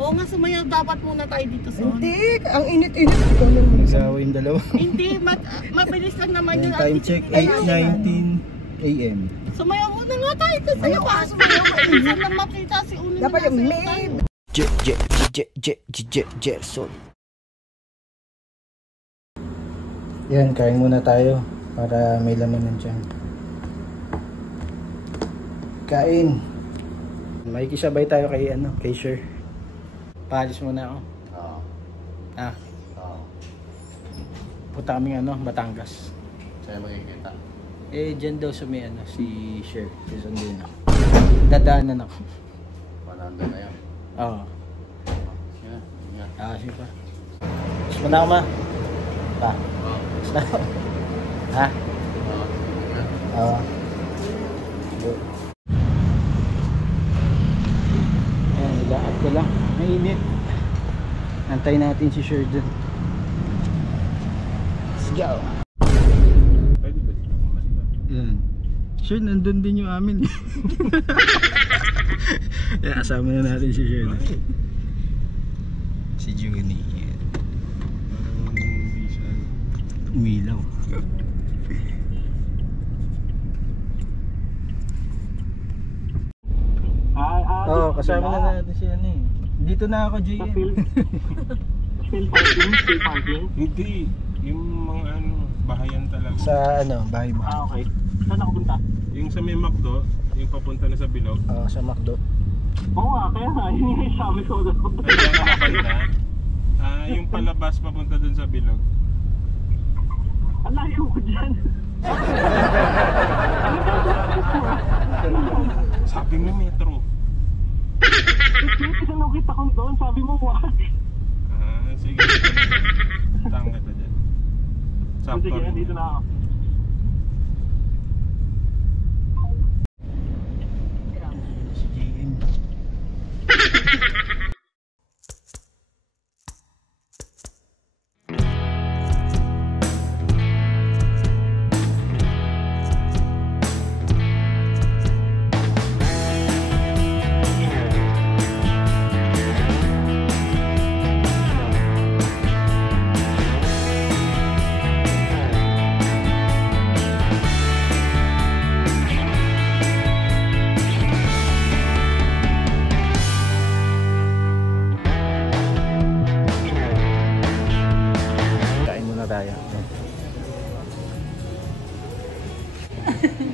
Oo nga, sumayaw dapat muna tayo dito sa Hindi, ang init-init. Ikaw lang. Nagsawa yung dalawa. Hindi, mabilis lang naman yung Time check, 8:19 AM. Sumayaw muna nga tayo kasi sumayaw ka. Minsan lang makita si Uno na Dapat yung nasayaw tayo. Gerson. Yan, kain muna tayo para may laman ng tiyan. Kain. Makikisabay tayo kay kay Sher. Paalis muna ako. Oo. Ah, Oo. punta kaming Batangas. Sa'yo makikita. Dyan daw sa may si Sher, si Sandino. Dadaanan ako. Pananda na yan. Oo. Sige na. Ingat. Sige pa. Mas muna ako ma. Pa. Oo. Mas na ako. Ha? Oo. Ingat. Oo. Ayan, nilaat ko lang. Mainit. Antay natin si Sher dun. Let's go. Yan. Sher, nandun din yung amin. Yan, kasama na natin si Sher. Si Junie. Umilaw. Oo, kasama na natin si Dito na ako, JM. Still parking? Hindi, yung mga bahayan talaga. Sa bahay ba? Okay. Saan ako punta? Yung sa may McDo, yung papunta na sa Bilog. Oo, sa McDo. Oo nga, kaya nga, yun yung sabi ko doon. Ayun ka banda. Yung palabas papunta dun sa Bilog. Ang layo ko dyan. Sabi mo metro. Isang nakita ko doon, sabi mo wag. Sige. Tanga ka dyan. Sige, dito na ako. Si JM.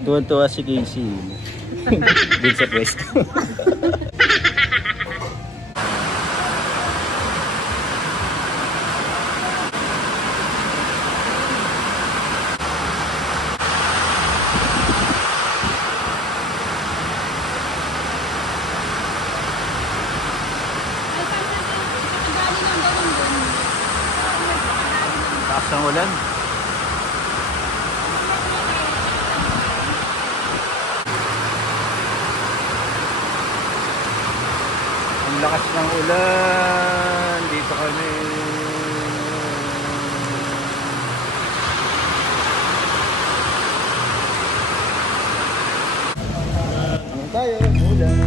Tuwan-tuwa si Casey din sa pwesto. Taas ng ulan. Ang lakas ng ulan dito kami. Ano tayo? Ulan.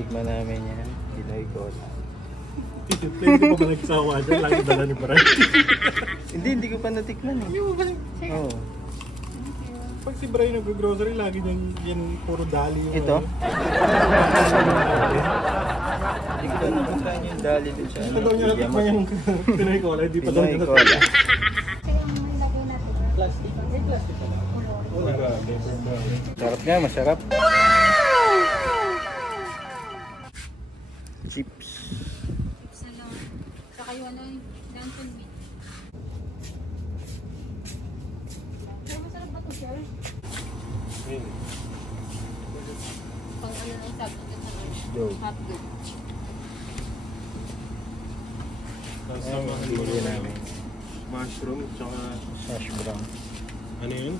Tikman namin yan. Pinoy Gold. Hindi ko pa nagsawa dyan. Lagi dala ni Parang. Hindi ko pa natikman eh. Hindi mo ba? Oo. Pag si Brian nag-grocery, lagi yan puro dali yung Ito? ano. Hindi ko daw napuntahan yung dali dun sa Ito daw niya natikman yung Pinoy Cola, hindi pa daw Pinoy niya Cola. Kasi ang nilagay natin. Plastic? May plastic pala. Color. Sarap nga, masarap. Chips. Chips na lang. Saka yung ano, Dunkin' Meat. Pero masarap ba ito, sir? Pang ano lang sabi ko sa Joke. hotdog. Sasamahan mo Bili na namin. mushroom, tsaka Hash brown. ano yun?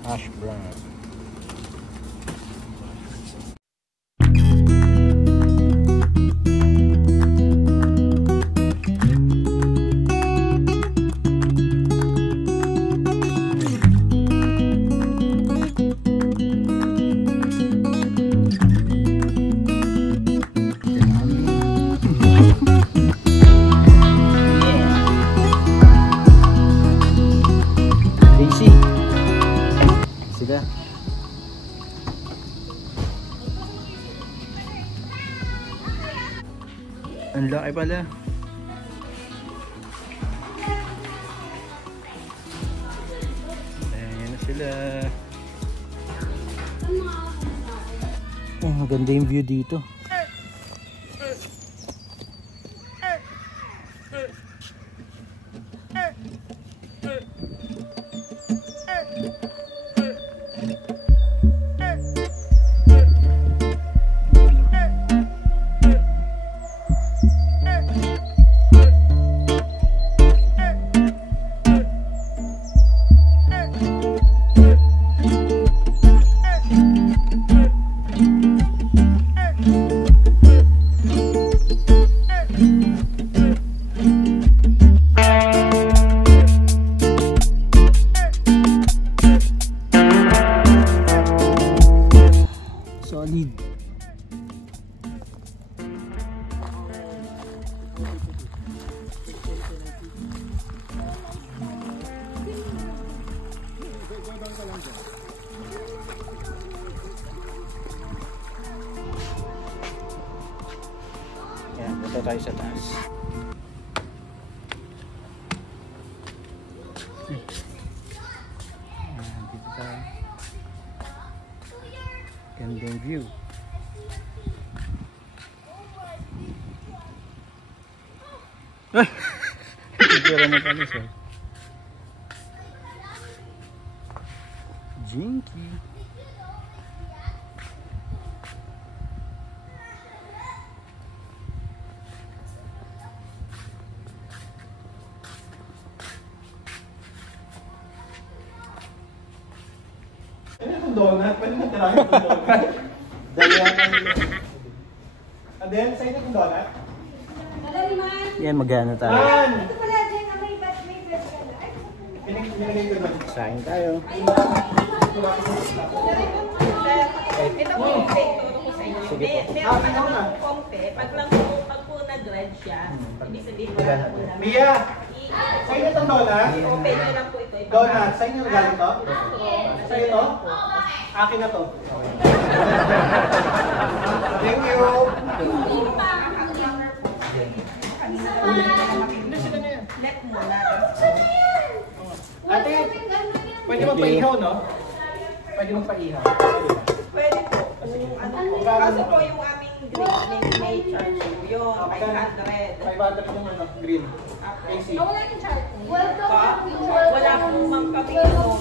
Hash brown. Daisy. Sila. Ang laki pala. Ayan na sila. Oh, maganda yung view dito. Solid. Yan, punta tayo sa taas. Yan, dito tayo. Gandang view. Ay! Siguro na pala siya. Jinky. Ano yung donut? Pwede mo tirahin yung donut? Dalawa Adel, sa'yo na yung donut? yan, magana tayo. Man! Ito pala, Jen, may bread ka na. Ay, Pinagay ko naman. Sain tayo. Ito po yung fake turo ko sa inyo. Sige po. Meron pa naman po konti. Pag lang po, pag po nag-red siya, ibig sabihin wala na po namin. Mia! Sa'yo na itong donut? Open nyo lang po ito. Donut, sa'yo na galing to? Sa'yo to? Akin na to. Thank you! Let muna. Ate, pwede magpaihaw, no? Pwede magpaihaw. Pwede po. Kaso po yung aming green may charge po yun. 500. 500 yung ano, green. AC. wala yung chart. Wala po mang kami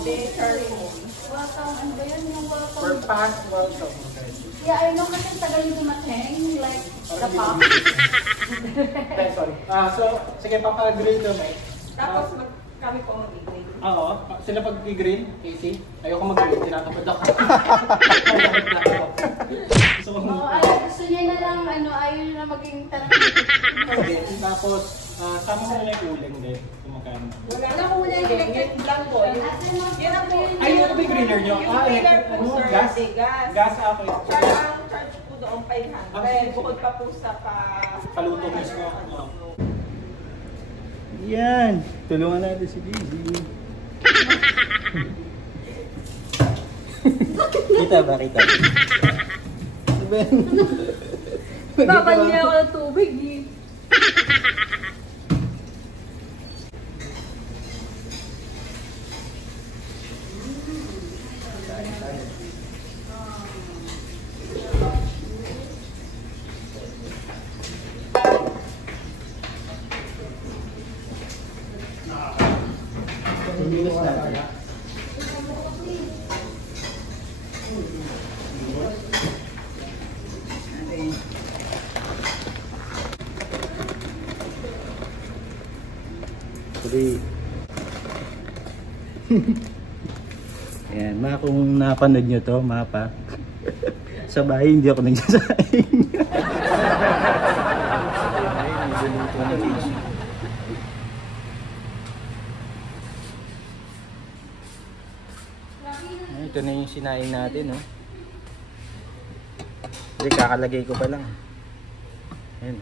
may charge po. Welcome. Ano ba yun? Yung welcome. For past welcome. Yeah, I know kasi tagal yung dumating. Like, the pop. Okay, sorry. So, sige, papag-grill ko, mate. Tapos kami po mag-green. Oo, sila pag-grill, Casey. Ayoko mag-grill, tinatapad ako. Gusto ko Gusto niya na lang, ayaw na maging okay. Tapos, sama mo na yung uling din. Kumakain. Wala po ulit. Yung lang po. Yun ang po. Ay, yun ba yung griller nyo? Yung griller po, sir. Gas? Gas. Gas ako. Ang charge po doon 500. Bukod pa po sa Paluto mismo. Yan. Tulungan natin si Gigi. Kita ba? Kita. Ben. Babal niya ako ng tubig eh. Ayan, mga kung napanood nyo to, mapa. Sa bahay, hindi ako nagsasaing. Ito na yung sinain natin, no? Hindi, kakalagay ko pa lang. Ayan.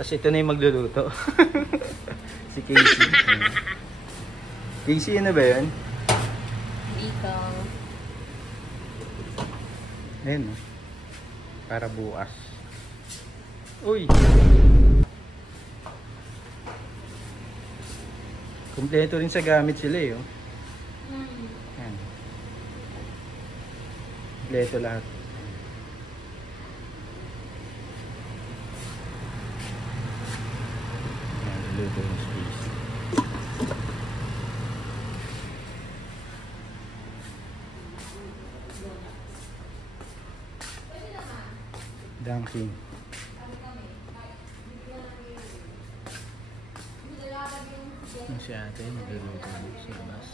Tapos ito na yung magluluto. Si Casey. Ayan. Casey, ano ba yun? Dito. Ayan, no? Para bukas. Uy! Kompleto rin sa gamit sila eh, oh. Ayan. Kompleto lahat. Ayan, luto yung space. Dumpling. Yung si ate, nagluluto sa labas.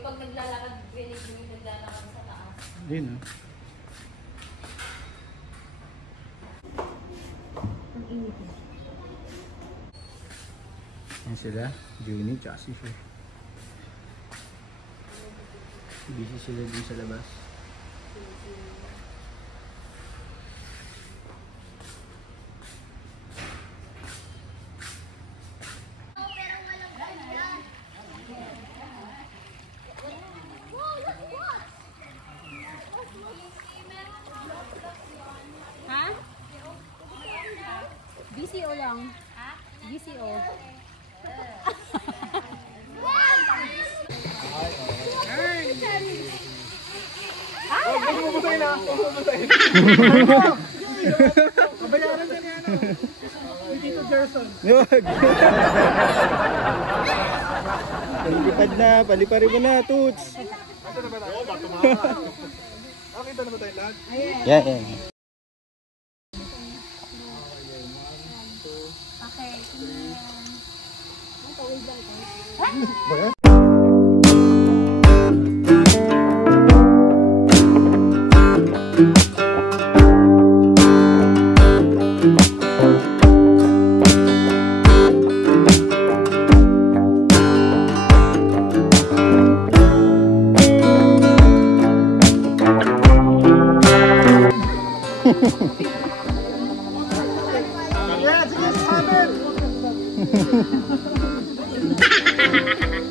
Pag naglalakad, naglalakad sa taas. Yun, no? Yan sila, Junie, tsaka si Fer. Busy sila din sa labas. Ha? BCO lang. Ha? BCO. Kabayaran ka niya, ano? Dito, Gerson. Yun! Palipad na, paliparin mo na, Toots! Ito na ba tayo? Okay, ito na ba tayo lahat? Yan, yan.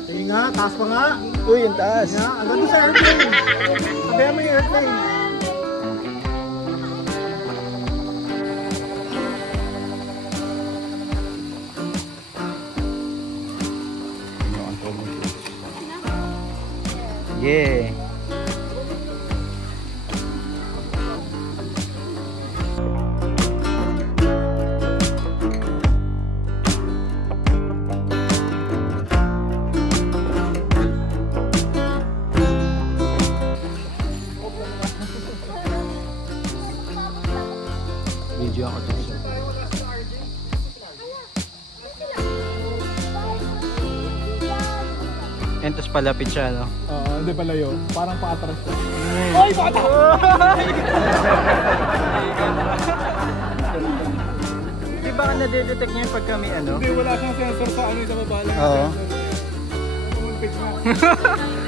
Sige nga, taas pa nga. Uy, yung taas! Nga, ang ganda sa airplane. Sabihan mo yung airplane. Yeah! Video ako to. And tapos palapit siya, no? Oo, hindi pala yun. Parang paatras ko. Oy, bata! Di ba na-detect niya pag kami ano? Hindi, wala siyang sensor sa ano sa baba lang. Oo. Tumulpit na.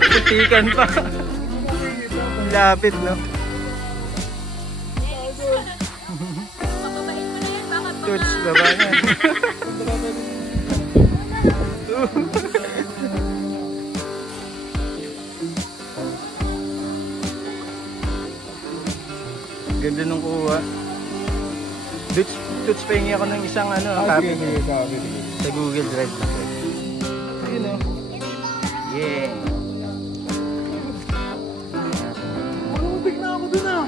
Putikan pa. Lapit, no? Toots, baba na. Ganda nung kuha. Toots, pahingi ako ng isang copy sa Google Drive. Yun, no? Yeah. Malubig na ako dun ah.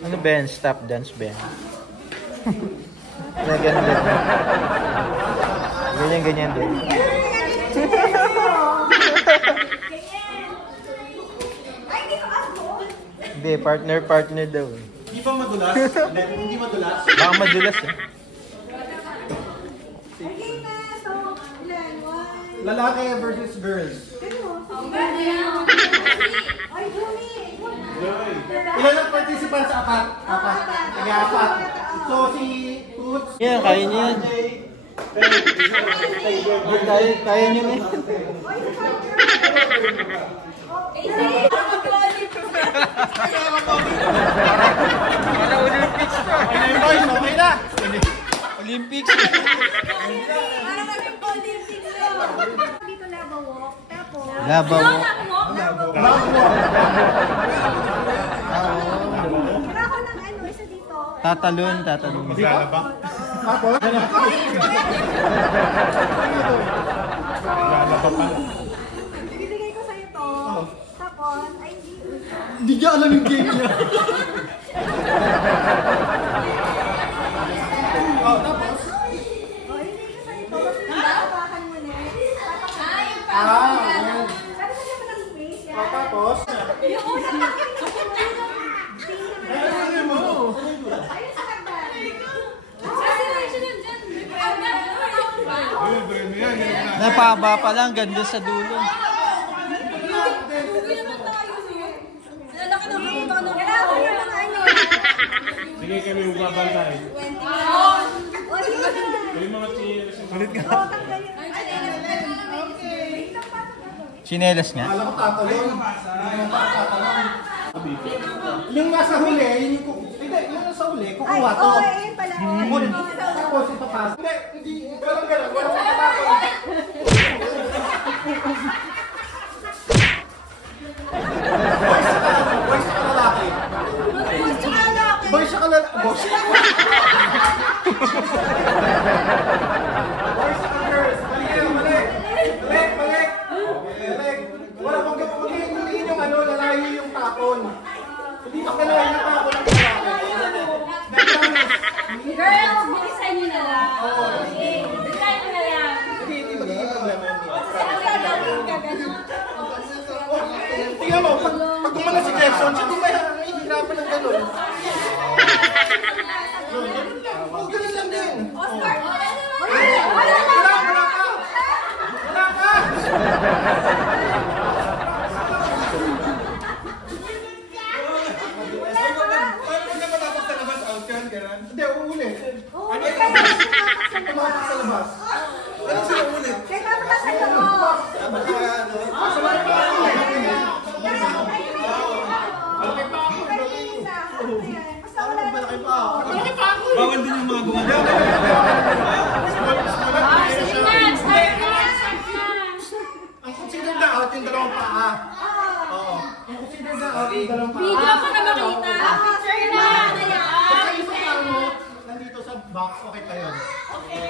Ano Ben? Stop dance Ben. Ganyan din. Ganyan din. Hindi, partner daw. Hindi ba madulas? Hindi madulas? Baka madulas eh. Lalaki versus girls. Ilan ang participants sa apat? Apat. Nag-apat. So si Toots. Yan, kaya niyo yan. Kaya niyo na. Para Olympics to. Okay boys, okay na. Olympics. Dito lava walk. Tapos, Lava walk. wala ko ng isa dito. Tatalon. Maglalaba. Tapos? Maglalaba pa. Bibigay ko sa'yo to. Tapos, ay hindi. Hindi niya alam yung game niya. Tapos? Bibigay ko sa'yo to. Tapos, tapakan mo na. Sabi ko naman ng space, yan. Tapos? Yung unang nakita ko na Ano mo? ayun sa kagdan. Napaba pa lang, ganda sa dulo. Kailangan ko yung mga Sige kami magbabantay. Yung mga cheers. Ulit nga. Chinelas nga? Alam ko tatalon. Yung nasa huli, yun yung hindi, yung nasa huli, kukuha to. ayun pala. Ngunit, tapos ipapasok. Hindi, walang ganun, walang pagkatapon. Boys ka lalaki. Boys ka lalaki. Boys ka girls. Balik. Wala pang gawin. Hindi yung lalayo yung tapon. Hindi pa kailangan yung tapon ng lalaki. Girls, bilisan nyo na lang. Okay. Bilisan nyo na lang. Hindi magiging problema yun. Ang gagawin ka ganun. Tingnan mo, pag gumana si Jefferson, siya di ba hihirapan ng gano'n? Oo, ganun lang din. Oscar, Wala ka! Hindi, uulit. Ano yung tumatak sa labas? Ano sila ulit? Kaya tapos sa loob. Basta wala na. Bawal din yung mga gumana. sige na. Start na. Ang considered out yung dalawang paa. Oo. Ang considered out yung dalawang paa. Video ko na makita. Picture na. Basta yung paa mo, nandito sa box, okay pa yun. Okay.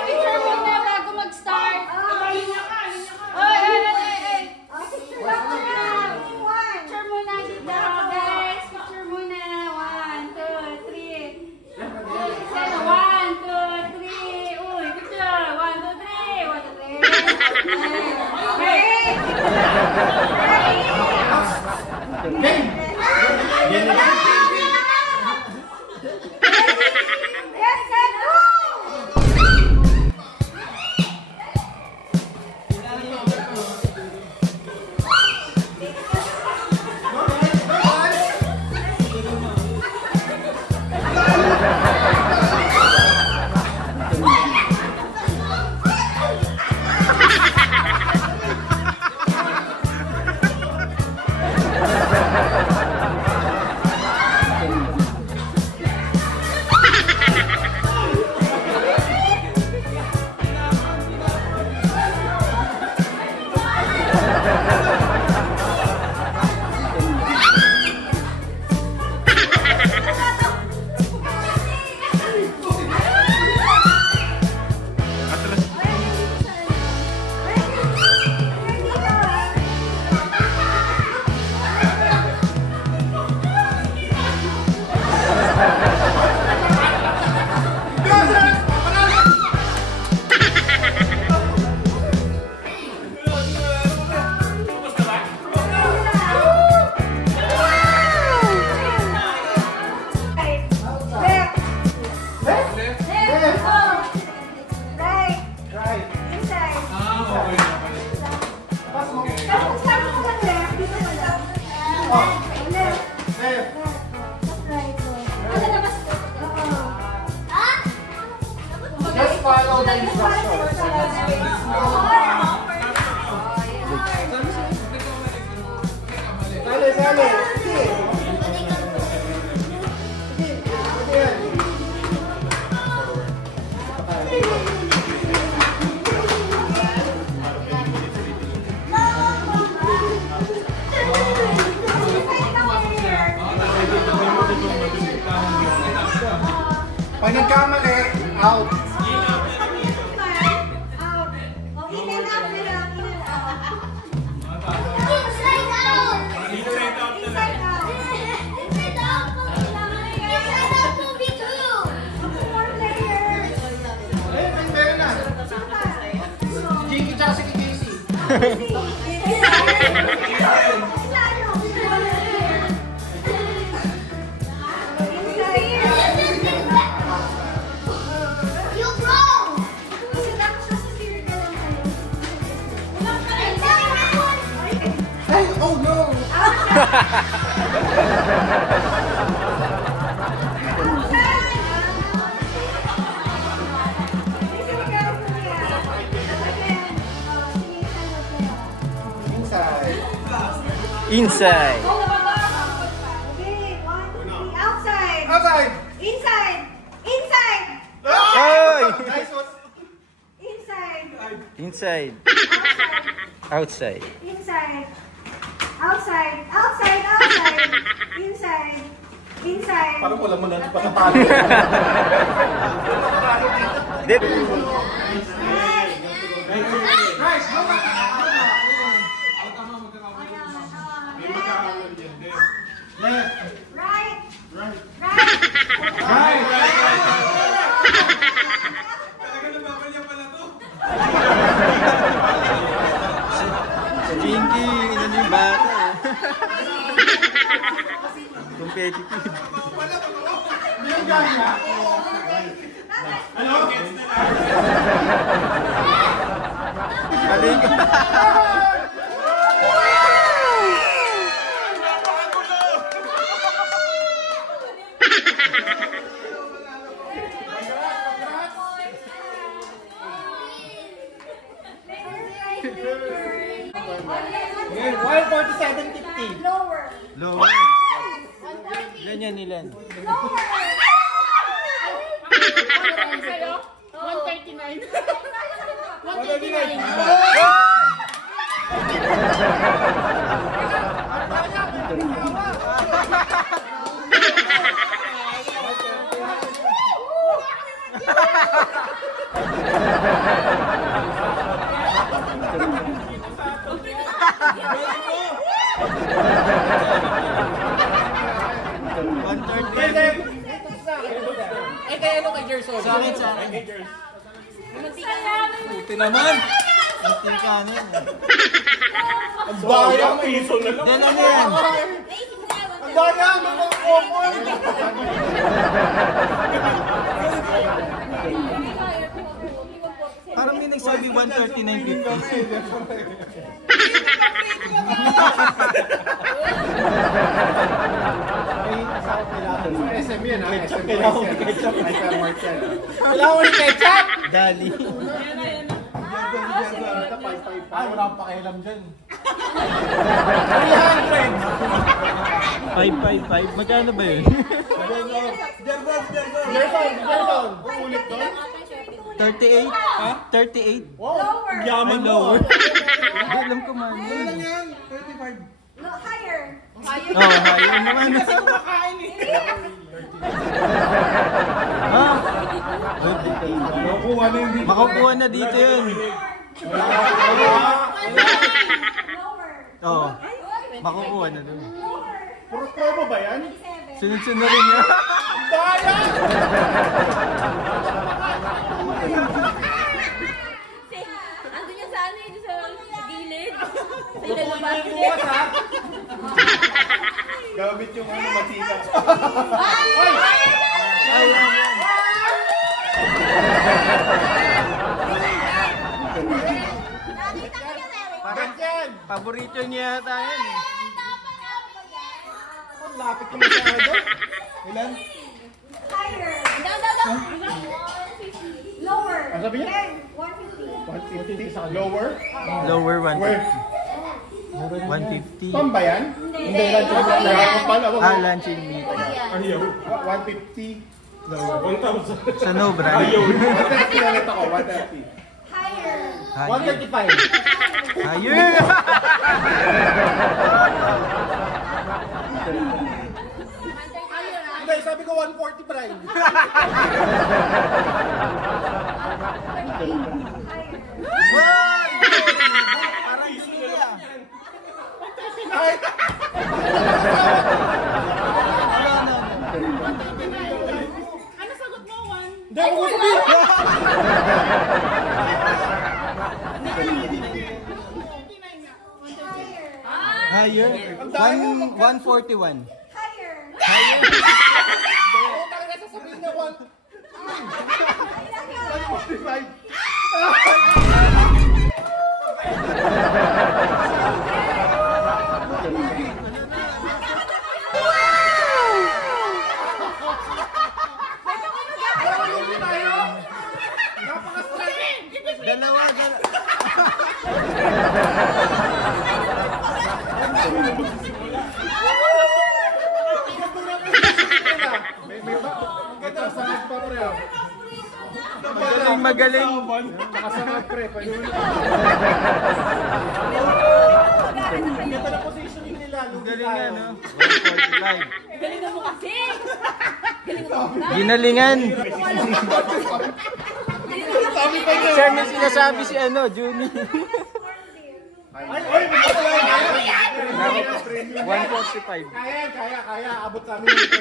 Picture muna bago mag-start. Picture muna dito, guys. Picture muna. 1, 2, 3. 1, 2, 3. Just follow the instructions. Sale, sale. Sige. Sige yan. Pag nagkamali, out. Jinky tsaka si Casey. Ay, oh no! Inside. Okay, 1, 2, 3. Outside. Outside! Inside. Inside. Oy! Nice one. Inside. Inside. Outside. Inside. Outside. Outside. Outside. Inside. Inside. Parang wala mo na pagkatalo. Dip. Nice! Go back! Left! Right. Right! Right. Sa Jinky, inan yung bata eh. Competitive. Hindi yung gaya. Ano? Galing ka. Ngayon, 147.50. Lower. Low. Ganyan nilan. Lower. 139. 130. Sa akin. Buti naman. Hindi ka na yan. Ang daya mo. Piso na lang. Yan, ano yan? Ang daya mo. Parang may nagsabi 139.50. SM yan ha. SM Boys yan. Kailangan mo ni ketchup. Dali. Ay, wala akong pakialam dyan. 555. Magkano ba yun? Gerson. Ulit doon. 38? Ha? 38? Wow. Yaman Ay, mo. lower. Hindi, alam ko man. Ilan yan? 35. Higher. Oh, hayun naman. Kasi kumakain eh. Ha? Nakukuha na yung Makukuha na dito yun. Oo. Makukuha na doon. Puro promo ba yan? Sunod-sunod rin yun. Daya! Andun yung sa ano yun, sa gilid. Sa ilalabas. Gamit yung ano matika. Ay, yan. Parang paborito niya yata yan eh. Ang lapit ko masyado. Ilan? Higher. Daw. Lower. Ano sabi niya? 150. 150. Lower? Lower Where? 150. 150. Pam ba yan? Hindi, lunch meat. Ang pala, wag Ah, mo. luncheon meat. Ayaw. 150. 1,000. Sa no brand. Ayaw. 130 ulit ako, 130. Higher. 135. Ayun! Hindi, sabi ko 140 prime. Hoy! Parang hindi ah. Ay! Ano sagot mo, Juan? Hindi, ako sabihin. Higher. 141. Higher. Oo, talaga sasabihin niya 145. Dalawa. Ito, sangat pa pre. Magaling. Nakasangat pre. Pwede mo Ito na positioning nila. Galing yan, no? 145. Galingan mo kasi. Ginalingan. Sir, may sinasabi si ano, Juni. 145. Kaya. Abot sa amin ito.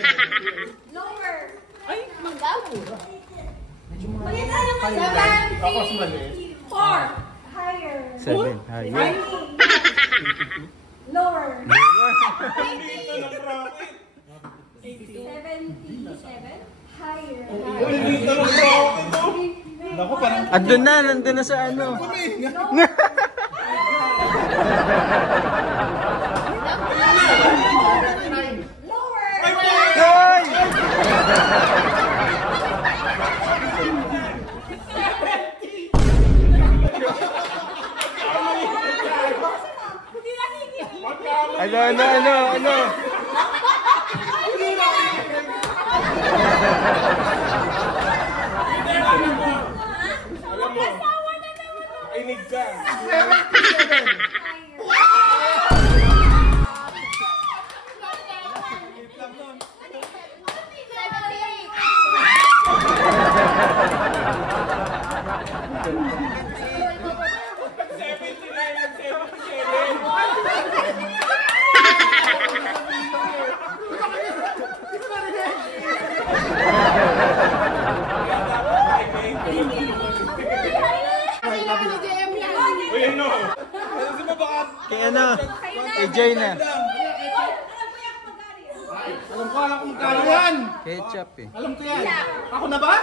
Lower. Ay, manggapo. Ulit ano mo? Tapos mali. 4. Higher. 7. Higher. Lower. 77. Higher. Naku, parang Andun na, nandun na sa ano. Lower. Hoy! Ano? Alam mo. Inig ka. Uy, Ayun o. Kay ano? Kay Jay na. Alam ko kung magkano yan. Ketchup eh. Alam ko yan. Ako na ba?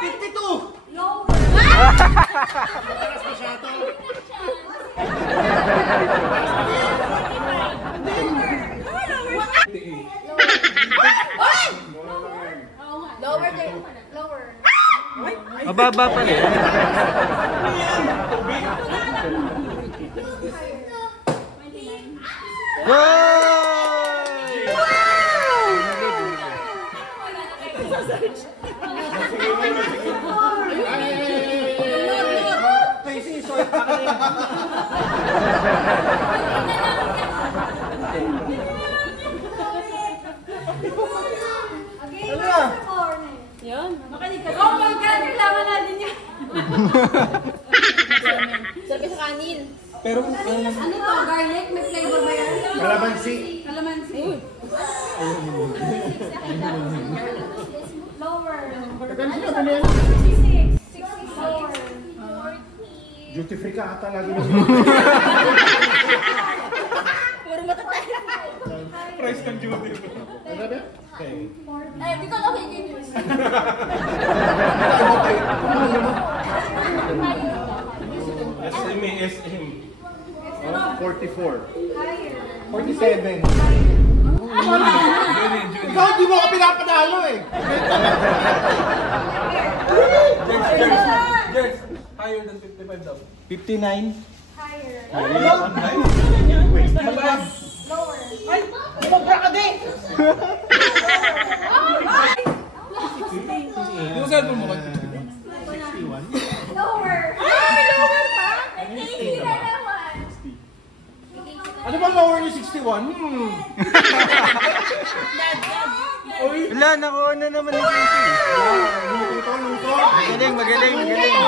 52! Lower din. Lower. Mababa pa rin. Yun. Makinig ka. Oh my God, kailangan natin yan. Sabi sa kanin. Pero Ano to? Garlic? May flavor ba yan? kalamansi. Kalamansi. Lower. Ano 66. 64. Duty free ka ata lagi mo. Puro matatay. Price ng duty. Eh, because okay, James. SM. 44. Higher. 47. Ikaw, di mo ako pinapadalo eh. Higher than 55 daw. 59. Higher. Magpag. Lower. Ay, sobra ka din. Yung cellphone mo ba? Lower. Ay, lower pa? Hindi na naman. Ano ba lower niyo 61? Wala, nakuha na naman ni Casey. Luto. Magaling, magaling, magaling.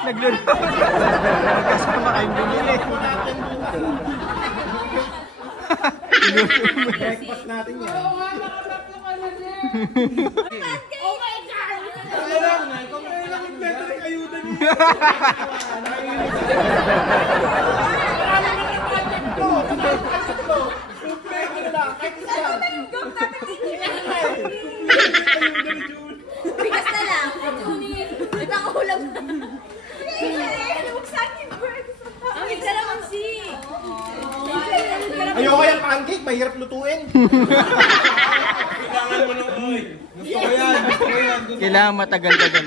Nagluluto. Kasama kayong binili. Breakfast natin yan. Oh my God! Bigas na lang. Ito ang ulam na. Ang higsa naman si. Ayoko yung pancake, mahirap lutuin. Kailangan mo nung oy. Gusto ko yan. Kailangan matagal-tagal.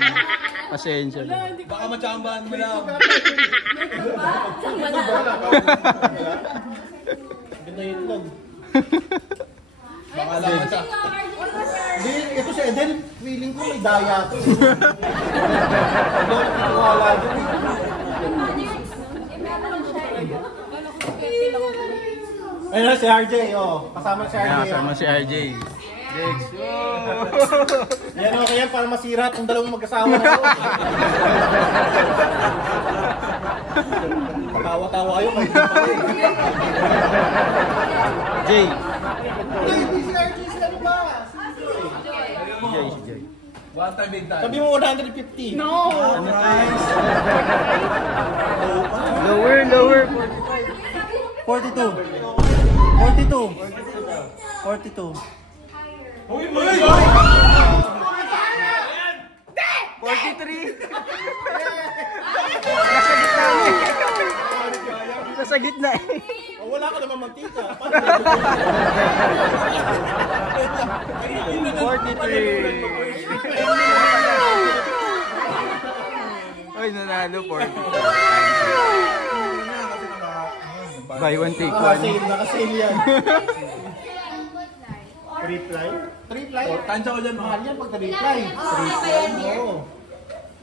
Pasensya lang. Baka matsambahan mo lang. Ganda yung itlog. Baka lang sa... Hindi, ito si Eden, feeling ko may daya to. Hindi ako wala dun. Ayun na si RJ, oh. Kasama si RJ. Kaya kasama si RJ. Next. Yan okay yan para masira kung dalawang magkasawa na ako. Tawa-tawa kayo kayo pala eh. Jay. Hindi si RJ si ano ba? Jay, si Jay. One time, big time. Sabi mo 150. No! Ano guys? Lower, lower. 42. 42. Uy, uy! 43. Nasa gitna eh. Oh, wala ka naman mantika. 43. Ay, nanalo 43. Buy one, take one. Naka-sale yan. Reply? Reply? Tansya ko dyan, Mahal yan pag na-reply. Oo.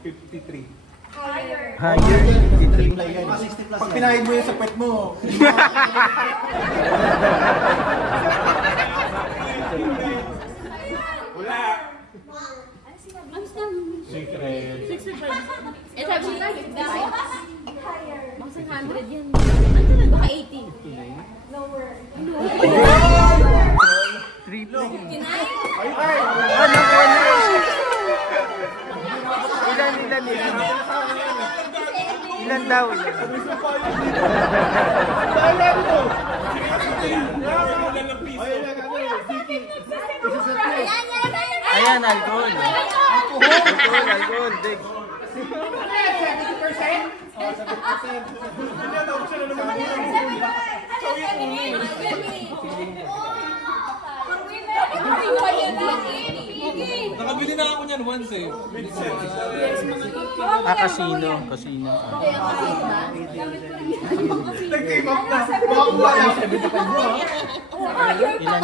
53. Higher. Higher. Reply yan. Pag pinahid mo yan sa pet mo. Wala. Ang sinabi? Secret. 65. Eh, sabi nila, 55. Higher. Mga 100 yan. Ano na? Baka 80. Lower. Triple. 59? Ay! Ah, nakuha na. Ilan? Ilan? Ilan daw? Ayan, alcohol. Alcohol. Dig. 70%? Nakabili na ako niyan once eh. Casino. Nag-game up na. Makakuha na. Ilan?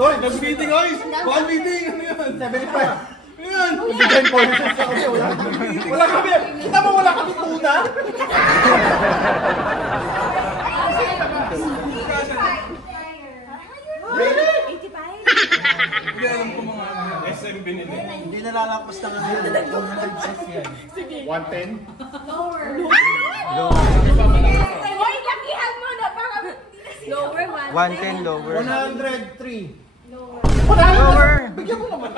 Oy, nag-meeting, oy! One meeting! Ano yun? 75. Ano yun? Bigyan po yung sa kami. Wala kami. Kita mo wala kami tuna? Hindi alam ko mga SM binili. Hindi nalalapas na nga yun. 110? Lower 110 lower. 103. Lower. Bigyan mo naman.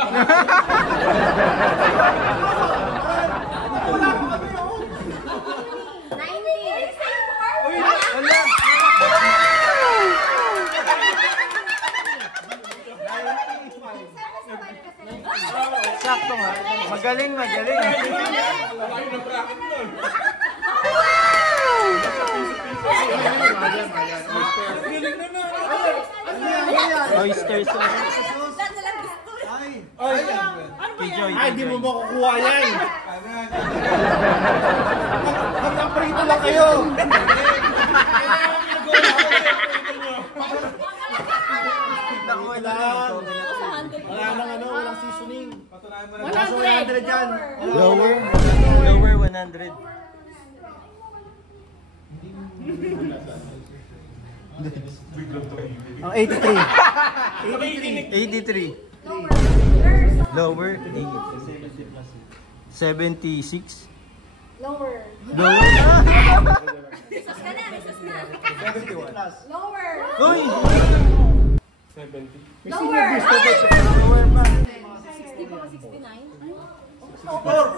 Sakto nga. Magaling. Oyster sauce. Ay, di mo makukuha yan. Hanggang prito lang kayo. Wala nang walang seasoning. 100 yan. Lower 100. Ang 83. Lower 76. Lower. Lower. Uy! 70. Lower. Lower pa. 60 pa 69.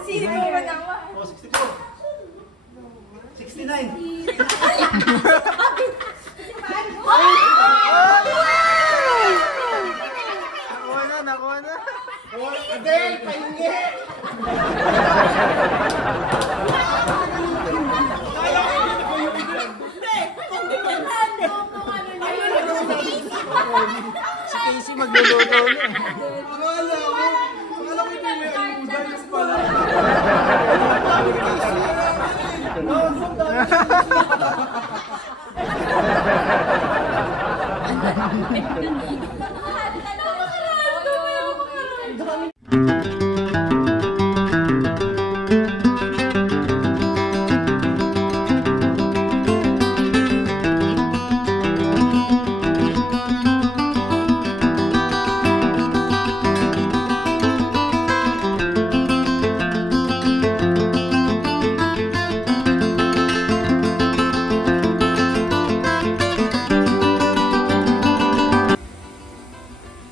Sino mo naman? 69. Nakuha na. Adel, pahingi. Si Casey magluluto na. Akala ko hindi may ayuda pala.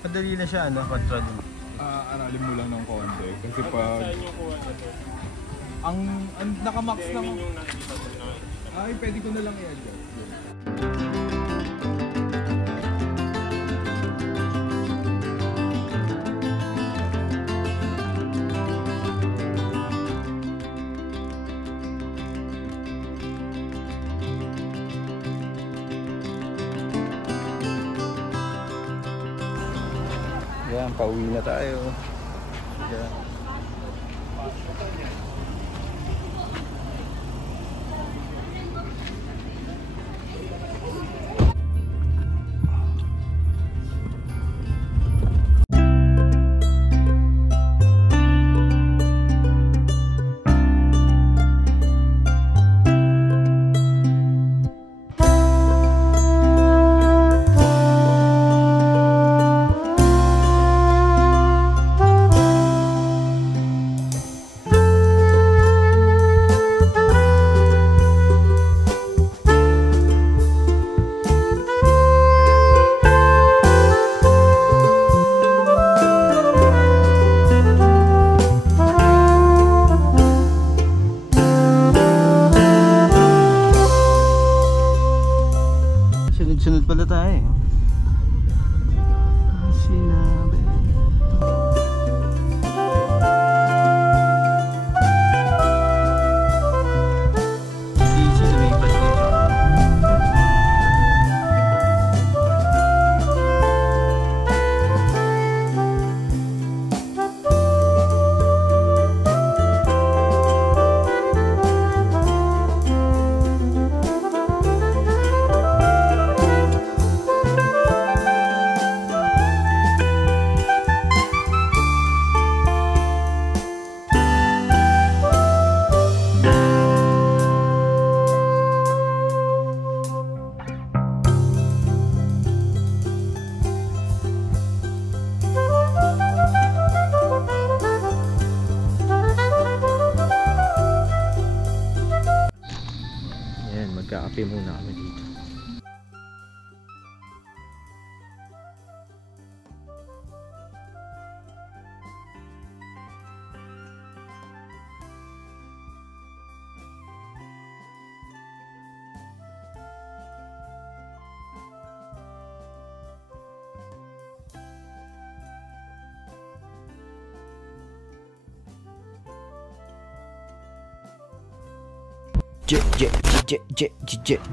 Madali na siya, control. Aralin mo lang ng konti. Kasi pag... Ang nakamax naman. Ay, pwede ko na lang i-adjust. Yan, pauwi na tayo. Yan. stay muna kami dito.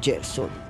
Gerson.